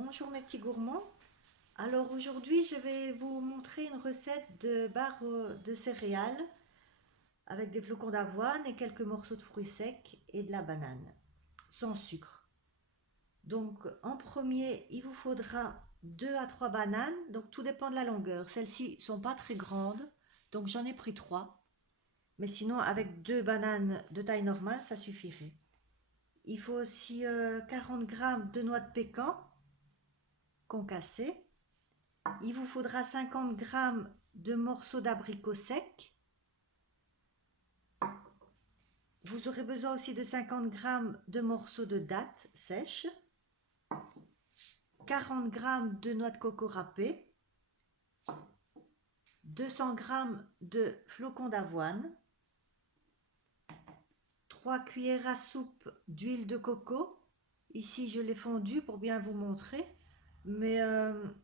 Bonjour mes petits gourmands. Alors aujourd'hui je vais vous montrer une recette de barres de céréales avec des flocons d'avoine et quelques morceaux de fruits secs et de la banane, sans sucre. Donc en premier il vous faudra 2 à 3 bananes, donc tout dépend de la longueur. Celles-ci ne sont pas très grandes, donc j'en ai pris 3. Mais sinon avec 2 bananes de taille normale ça suffirait. Il faut aussi 40 g de noix de pécan concassées. Il vous faudra 50 g de morceaux d'abricots secs. Vous aurez besoin aussi de 50 g de morceaux de dattes sèches. 40 g de noix de coco râpées. 200 g de flocons d'avoine. 3 cuillères à soupe d'huile de coco. Ici je l'ai fondue pour bien vous montrer. Mais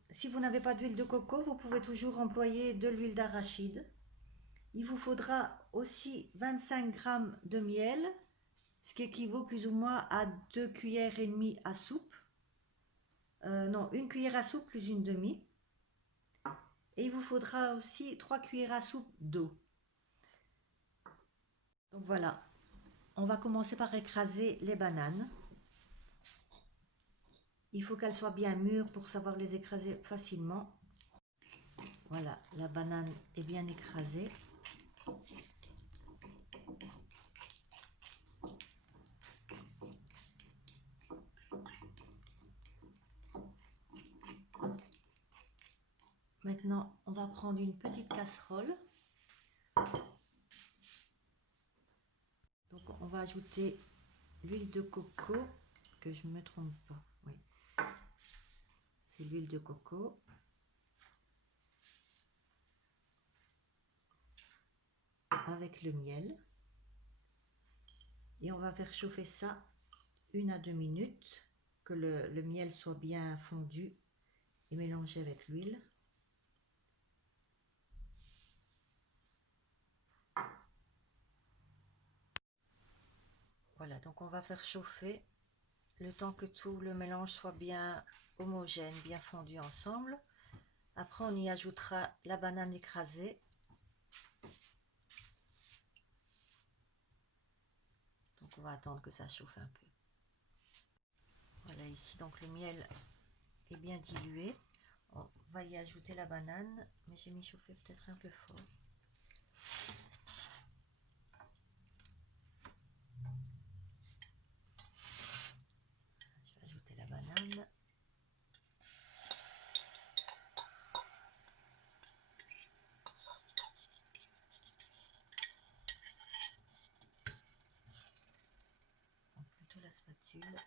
si vous n'avez pas d'huile de coco, vous pouvez toujours employer de l'huile d'arachide. Il vous faudra aussi 25 g de miel, ce qui équivaut plus ou moins à 2 cuillères et demie à soupe. Non, 1 cuillère à soupe plus une demi. Et il vous faudra aussi 3 cuillères à soupe d'eau. Donc voilà, on va commencer par écraser les bananes. Il faut qu'elles soient bien mûres pour savoir les écraser facilement. Voilà, la banane est bien écrasée. Maintenant, on va prendre une petite casserole. Donc, on va ajouter l'huile de coco, que je ne me trompe pas. Oui, c'est l'huile de coco. Avec le miel. Et on va faire chauffer ça 1 à 2 minutes, que le miel soit bien fondu et mélangé avec l'huile. Voilà, donc on va faire chauffer le temps que tout le mélange soit bien homogène, bien fondu ensemble. Après on y ajoutera la banane écrasée. Donc on va attendre que ça chauffe un peu. Voilà, ici donc le miel est bien dilué. On va y ajouter la banane, mais j'ai mis chauffer peut-être un peu fort. Je vais ajouter la banane. Plutôt la spatule.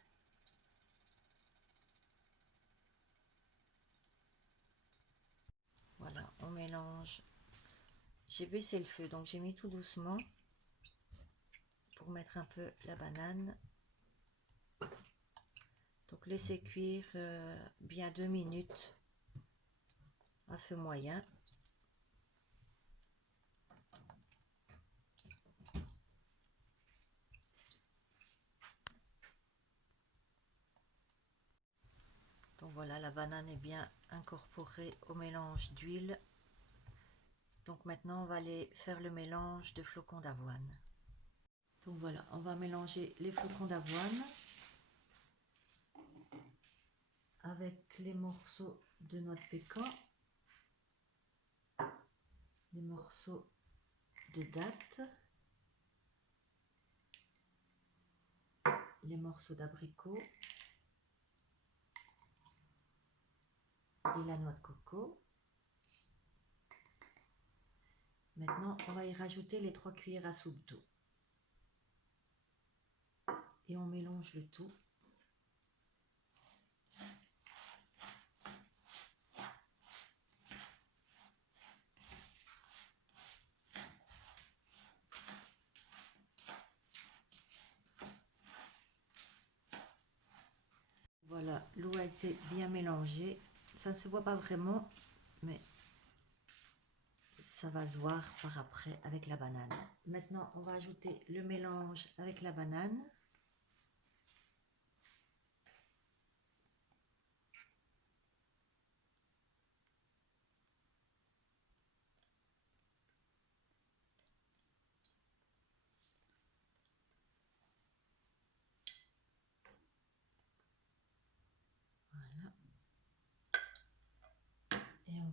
Voilà, on mélange. J'ai baissé le feu, donc j'ai mis tout doucement pour mettre un peu la banane. Donc laissez cuire bien 2 minutes à feu moyen. Donc voilà, la banane est bien incorporée au mélange d'huile. Donc maintenant on va aller faire le mélange de flocons d'avoine. Donc voilà, on va mélanger les flocons d'avoine avec les morceaux de noix de pécan, les morceaux de dattes, les morceaux d'abricot et la noix de coco. Maintenant, on va y rajouter les 3 cuillères à soupe d'eau. Et on mélange le tout. Voilà, l'eau a été bien mélangée. Ça ne se voit pas vraiment, mais ça va se voir par après avec la banane. Maintenant, on va ajouter le mélange avec la banane.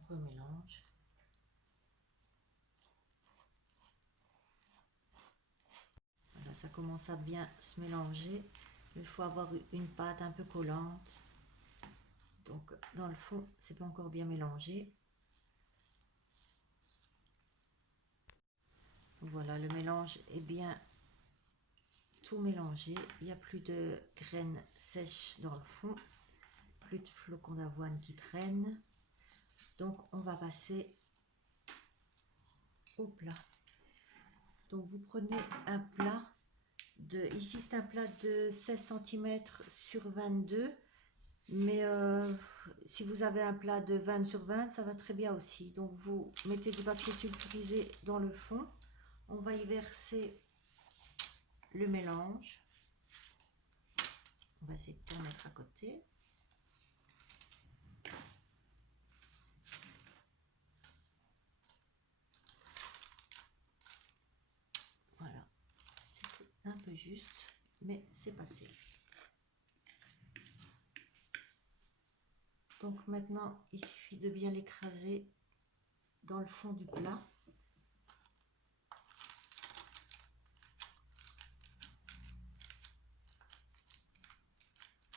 remélange. Voilà, ça commence à bien se mélanger. Il faut avoir une pâte un peu collante. Donc dans le fond, c'est pas encore bien mélangé. Donc voilà, le mélange est bien tout mélangé. Il n'y a plus de graines sèches dans le fond, plus de flocons d'avoine qui traînent. Donc on va passer au plat. Donc vous prenez un plat ici c'est un plat de 16 cm sur 22, mais si vous avez un plat de 20 sur 20, ça va très bien aussi. Donc vous mettez du papier sulfurisé dans le fond, on va y verser le mélange, on va essayer de tout mettre à côté. Voilà, c'est un peu juste, mais c'est passé. Donc maintenant, il suffit de bien l'écraser dans le fond du plat.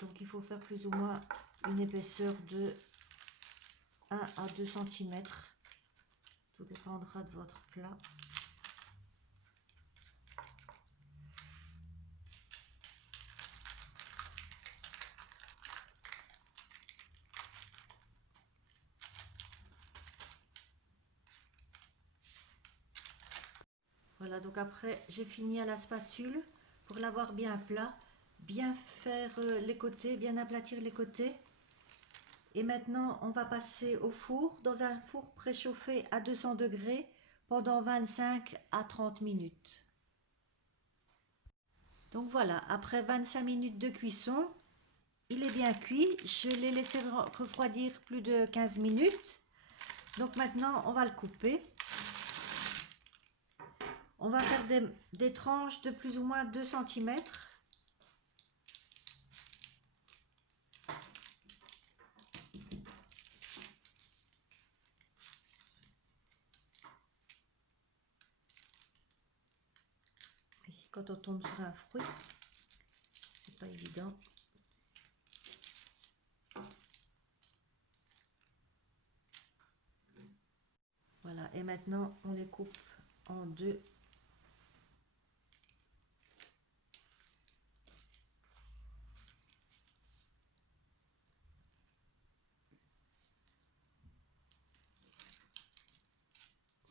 Donc il faut faire plus ou moins une épaisseur de 1 à 2 cm. Tout dépendra de votre plat. Voilà, donc après j'ai fini à la spatule pour l'avoir bien plat, bien faire les côtés, bien aplatir les côtés. Et maintenant on va passer au four, dans un four préchauffé à 200 degrés pendant 25 à 30 minutes. Donc voilà, après 25 minutes de cuisson, il est bien cuit. Je l'ai laissé refroidir plus de 15 minutes. Donc maintenant on va le couper. On va faire des tranches de plus ou moins 2 cm. Ici, quand on tombe sur un fruit, c'est pas évident. Voilà, et maintenant on les coupe en deux.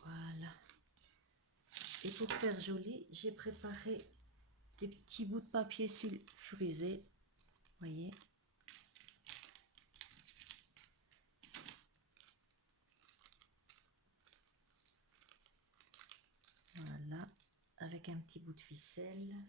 Voilà. Et pour faire joli, j'ai préparé des petits bouts de papier sulfurisé. Voyez. Voilà, avec un petit bout de ficelle.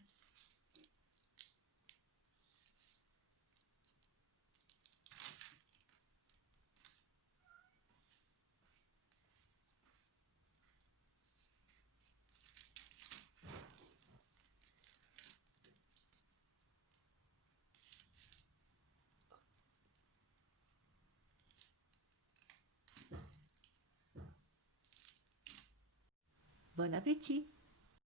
Bon appétit!